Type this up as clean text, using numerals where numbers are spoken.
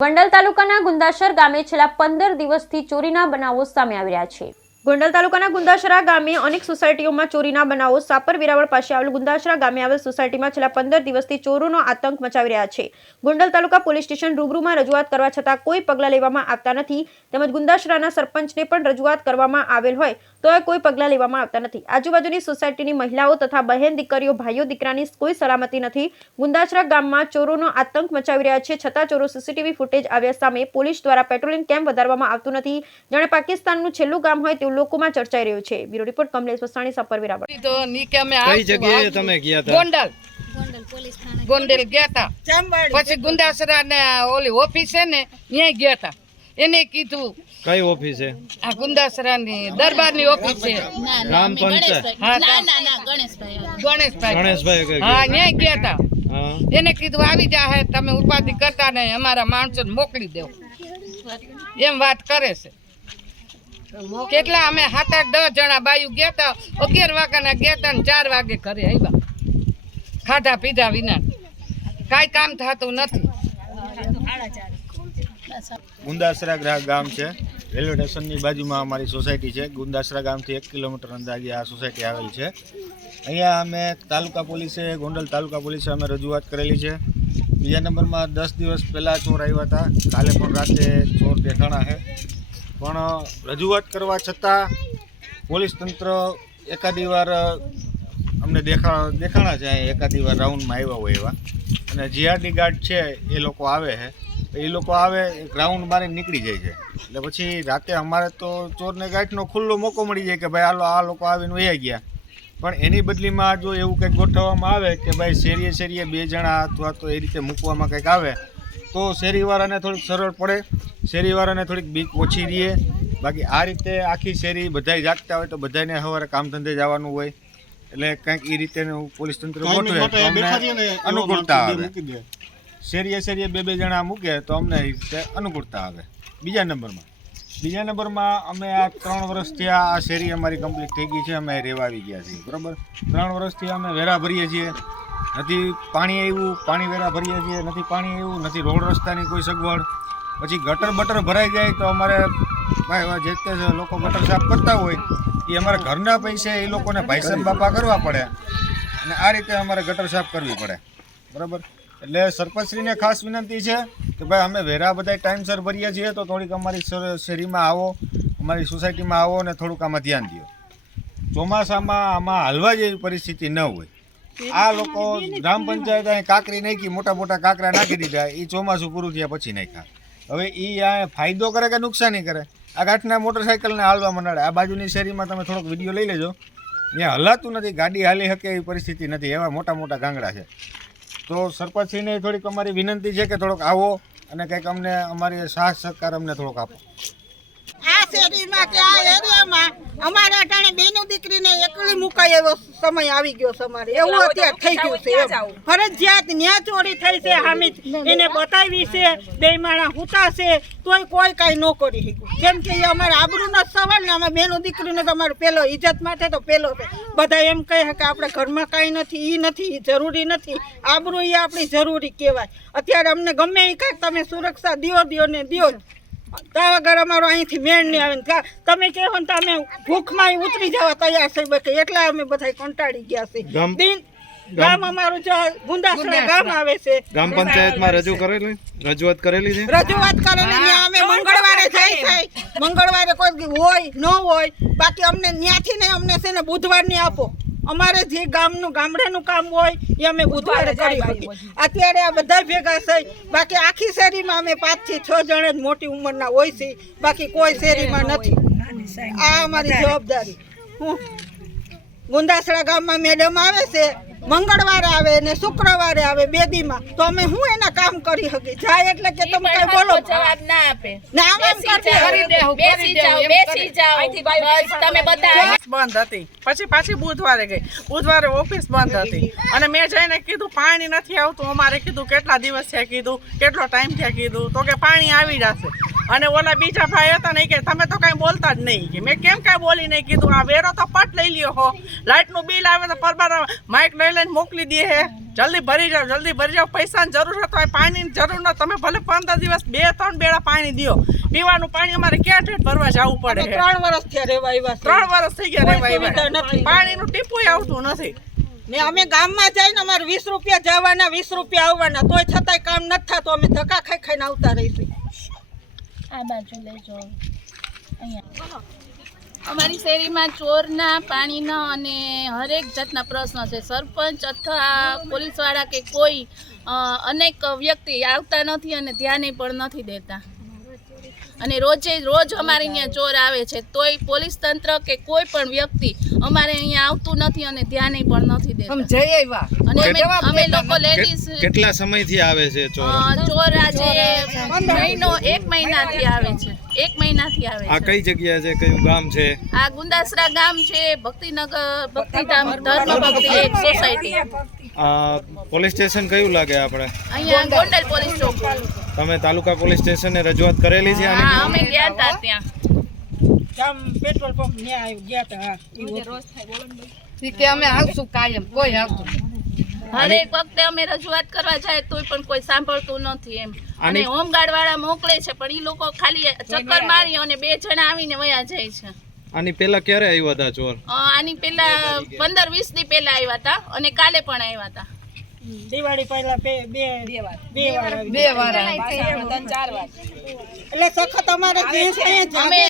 ગોંડલ તાલુકાના ગુંદાસર ગામે છેલ્લા 15 દિવસથી ચોરીના બનાવો સામે આવી રહ્યા છે। ગોંડલ તાલુકાના ગુંદાસરા ગામે અનેક સોસાયટીઓમાં ચોરીના બનાવો સાપર વેરાવળ પાસે આવેલ ગુંદાસરા ગામે આવેલ સોસાયટીમાં છેલ્લા 15 દિવસથી ચોરોનો આતંક મચાવી રહ્યા છે। ગોંડલ તાલુકા પોલીસ સ્ટેશન રૂબરૂમાં રજૂઆત કરવા છતાં કોઈ પગલાં લેવામાં આવતા નથી, તેમજ ગુંદાસરાના સરપંચને પણ રજૂઆત કરવામાં આવેલ હોય તો કોઈ પગલાં લેવામાં આવતા નથી। આજુબાજુની સોસાયટીની મહિલાઓ તથા બહેન દીકરીઓ ભાઈઓ દીકરાની કોઈ સલામતી નથી। ગુંદાસરા ગામમાં ચોરોનો આતંક મચાવી રહ્યા છે, છતાં ચોરો સીસીટીવી ફૂટેજ આવ્યા સામે પોલીસ દ્વારા પેટ્રોલિંગ કેમ્પ વધારવામાં આવતું નથી। જાણે પાકિસ્તાનનું છેલ્લું ગામ હોય તેવું લોકોમાં ચર્ચાઈ રહ્યું છે। Bureau report Kamlesh Vasani, Sapar Veraval. તો નીકે અમે કઈ જગ્યાએ તમે ગયા હતા? ગોંડલ ગયા હતા, પછી ગુંદાસરા ને ઓલી ઓફિસ છે ને ત્યાં ગયા હતા। એને કીધું કઈ ઓફિસ છે? આ ગુંદાસરા ની દરબારની ઓફિસ છે, ગ્રામ પંચાયત। હા, ગણેશભાઈ હા, ત્યાં ગયા હતા। એને કીધું આવી જાય, તમે ઉપાધિ કરતા નહીં, અમારા માણસો મોકલી દેવો, એમ વાત કરે છે। કેટલા અમે 7-8-10 જણા બાયું ગયા હતા, 11 વાગ્યાના ગયા હતા ને 4 વાગે ઘરે આવ્યા, ખાધા પીધા વિના, કાંઈ કામ થતું નથી। ગુંદાસરા ગામ છે, રેલવે સ્ટેશનની બાજુમાં અમારી સોસાયટી છે। ગુંદાસરા ગામથી 1 કિલોમીટર અંદાજે આ સોસાયટી આવેલી છે। અહીંયા અમે તાલુકા પોલીસે, ગોંડલ તાલુકા પોલીસે અમે રજૂઆત કરેલી છે। બીજા નંબરમાં 10 દિવસ પહેલાં ચોર આવ્યા હતા, કાલે પણ રાતે ચોર દેખાણા છે, પણ રજૂઆત કરવા છતાં પોલીસ તંત્ર એકાદી વાર અમને દેખાણા છે, એકાદી વાર રાઉન્ડમાં આવ્યા હોય એવા, અને જીઆરડી ગાર્ડ છે એ લોકો આવે છે, એ લોકો આવે ગ્રાઉન્ડ મારે નીકળી જાય છે। એટલે પછી રાતે અમારે તો ચોરને ગાંઠનો ખુલ્લો મોકો મળી જાય કે ભાઈ હાલો આ લોકો આવીને વહી ગયા, પણ એની બદલીમાં જો એવું કંઈક ગોઠવવામાં આવે કે ભાઈ શેરીએ 2 જણા અથવા તો એ રીતે મૂકવામાં કંઈક આવે તો શેરીવાળાને થોડીક સરળ પડે, શેરીવાળાને થોડીક બીક ઓછી રહે। બાકી આ રીતે આખી શેરી બધાય જાગતા હોય તો બધાને સવારે કામ ધંધે જવાનું હોય, એટલે કંઈક એ રીતે પોલીસ તંત્ર ગોઠવે તો અમને અનુકૂળતા આવે। શેરીએ 2 જણા મૂકે તો અમને એ રીતે અનુકૂળતા આવે। બીજા નંબરમાં અમે આ 3 વર્ષથી આ શેરી અમારી કમ્પ્લીટ થઈ ગઈ છે, અમે રહેવા આવી ગયા છીએ, બરાબર। 3 વર્ષથી અમે વેરા ભરીએ છીએ, નથી પાણી આવ્યું, પાણી વેરા ભરીએ છીએ, નથી પાણી આવ્યું, નથી રોડ રસ્તાની કોઈ સગવડ। પછી ગટર બટર ભરાઈ જાય તો અમારે ભાઈ જે તે લોકો ગટર સાફ કરતા હોય એ અમારા ઘરના પૈસે એ લોકોને ભાઈસાબ બાપા કરવા પડે, અને આ રીતે અમારે ગટર સાફ કરવી પડે, બરાબર। એટલે સરપંચશ્રીને ખાસ વિનંતી છે કે ભાઈ અમે વેરા બધા ટાઈમસર ભરીએ છીએ તો થોડીક અમારી શેરીમાં આવો, અમારી સોસાયટીમાં આવો અને થોડુંક આમાં ધ્યાન દો। ચોમાસામાં આમાં હાલવા જેવી પરિસ્થિતિ ન હોય। આ લોકો ગ્રામ પંચાયત અહીં કાંકરી નાખી, મોટા કાંકરા નાખી દીધા, એ ચોમાસું પૂરું થયા પછી નાખ્યા। હવે એ આ ફાયદો કરે કે નુકસાની કરે? આ ગાંઠના મોટરસાઇકલને હાલવા મંડાડે। આ બાજુની શેરીમાં તમે થોડોક વિડીયો લઈ લેજો, ત્યાં હલાતું નથી, ગાડી હાલી શકે એવી પરિસ્થિતિ નથી, એવા મોટા ગાંગડા છે। તો સરપંચશ્રીને થોડીક અમારી વિનંતી છે કે થોડોક આવો અને કંઈક અમને અમારી સાથ સહકાર અમને થોડોક આપો। આ શેરીમાં કે આ એરિયામાં અમારે અટાણે બેનો દીકરીને એકલી મુકાય એવો સમય આવી ગયો છે, અમારે એવું અત્યારે થઈ ગયું છે। ફરજિયાત ન્યા ચોરી થઈ છે, હામી એને બતાવી છે, 2 માણા હુતા છે તોય કોઈ કાંઈ ન કરી શક્યું, કેમ કે એ અમારે આબરૂનો સવાલ ને અમે બેનો દીકરીને તો અમારો પહેલો ઇજ્જત માટે તો પહેલો છે। બધા એમ કહે કે આપણે ઘરમાં કાંઈ નથી, એ નથી, એ જરૂરી નથી, આબરૂ એ આપણી જરૂરી કહેવાય। અત્યારે અમને ગમે એ કાંઈક તમે સુરક્ષા દ્યો ને દ્યો, ત્યાં વગર અમારો અહીંથી મેળ નહીં આવે। તમે કહો ને તો અમે ભૂખમાં ઉતરી જવા તૈયાર છે, એટલા અમે બધા કંટાળી ગયા છે। ગામ અમારું ગુંદાસરા ગામ આવે છે, ગ્રામ પંચાયતમાં રજૂઆત કરેલી છે, અમે મંગળવારે જાય છે, મંગળવારે કોઈ હોય ન હોય, બાકી અમને ત્યાંથી નહીં, અમને છે ને બુધવારની આપો, અમારે જે ગામડાનું કામ હોય એ અમે બુધવારે કરી શકીએ। અત્યારે આ બધા ભેગા થઈ, બાકી આખી શેરીમાં અમે 5 થી 6 જણા જ મોટી ઉંમરના હોય છે, બાકી કોઈ શેરીમાં નથી। આ અમારી જવાબદારી। ગુંદાસરા ગામમાં મેડમ આવે છે, મંગળવારે આવે ને શુક્રવારે આવે, 2 દીમાં, તો અમે હું એના કામ કરી શકીએ? જાય એટલે કે તમે કઈ બોલો, જવાબ ના આપે, ના આમ બેસી જાઓ તમે બધા। બંધ હતી, પછી પાછી બુધવારે ગઈ, બુધવારે ઓફિસ બંધ હતી, અને મેં જઈને કીધું પાણી નથી આવતું, અમારે કીધું કેટલા દિવસ છે, કીધું કેટલો ટાઈમ થયા, કીધું તો કે પાણી આવી જશે। અને ઓલા બીજા ભાઈ હતા ને કે તમે તો કાંઈ બોલતા જ નહીં, કે મેં કેમ કાંઈ બોલી નહીં, કીધું આ વેરો તો પટ લઈ લ્યો હો, લાઇટનું બિલ આવે તો પરબાર માઇક લઈ લઈને મોકલી દે હે, જલ્દી ભરી જાઓ પૈસાની જરૂર છે તો પાણીની જરૂર ન તમે ભલે 15 દિવસ 2-3 બેડા પાણી દો પીવાનું પાણી અમારે ક્યાં ઠેઠ ભરવા જવું પડે છે 3 વર્ષ થયા રેવા આવ્યા 3 વર્ષ થઈ ગયા કોઈ સુવિધા નથી. પાણીનું ટીપું આવતું નથી ને અમે ગામમાં જઈને અમારે 20 રૂપિયા જવાના 20 રૂપિયા આવવાના તોય છતાંય કામ નથી થતું અમે ધક્કા ખાઈને આવતા રહીશું આ બાજુ લેજો અહીંયા અમારી શેરીમાં ચોરના પાણીના અને હરેક જાતના પ્રશ્નો છે સરપંચ અથવા પોલીસવાળા કે કોઈ અનેક વ્યક્તિ આવતા નથી અને ધ્યાને પણ નથી દેતા અને રોજ અમારે અહીંયા ચોર આવે છે તોય પોલીસ તંત્ર કે કોઈ પણ વ્યક્તિ અમારે અહીંયા આવતું નથી અને ધ્યાને પણ નથી દેતા અને અમે લોકો લેડીઝ કેટલા સમયથી આવે છે ચોર ચોર આજે 1 મહિનાથી આવે છે 1 મહિનાથી આવે આ છે કઈ જગ્યા છે કયું ગામ છે આ ગુંદાસરા ગામ છે ભક્તિનગર ભક્તિધામ ધર્મ ભક્તિ એક સોસાયટી પોલીસ સ્ટેશન કયું લાગે આપણે અહીંયા ગોંડલ પોલીસ ચોક તમે તાલુકા પોલીસ સ્ટેશને રજૂઆત કરેલી છે આની? હા અમે ગયા હતા ત્યાં ગામ પેટ્રોલ પંપ ન્યા ગયા હતા હા કે અમે આવશું કાયમ કોઈ આવતું હરેક વખતે અમે રજૂઆત કરવા જાય તોય પણ કોઈ સાંભળતું નથી એમ અને આની- હોમગાર્ડ વાળા મોકલે છે પણ એ લોકો ખાલી ચક્કર મારી અને 2 જણા આવીને વયા જાય છે આની પહેલા ક્યારે આવ્યા હતા ચોર આની પેલા 15-20 દી પહેલા આવ્યા હતા અને કાલે પણ આવ્યા હતા દિવાળી પહેલા બે વાર બે વાર એટલે સખત અમારે જે છે અમે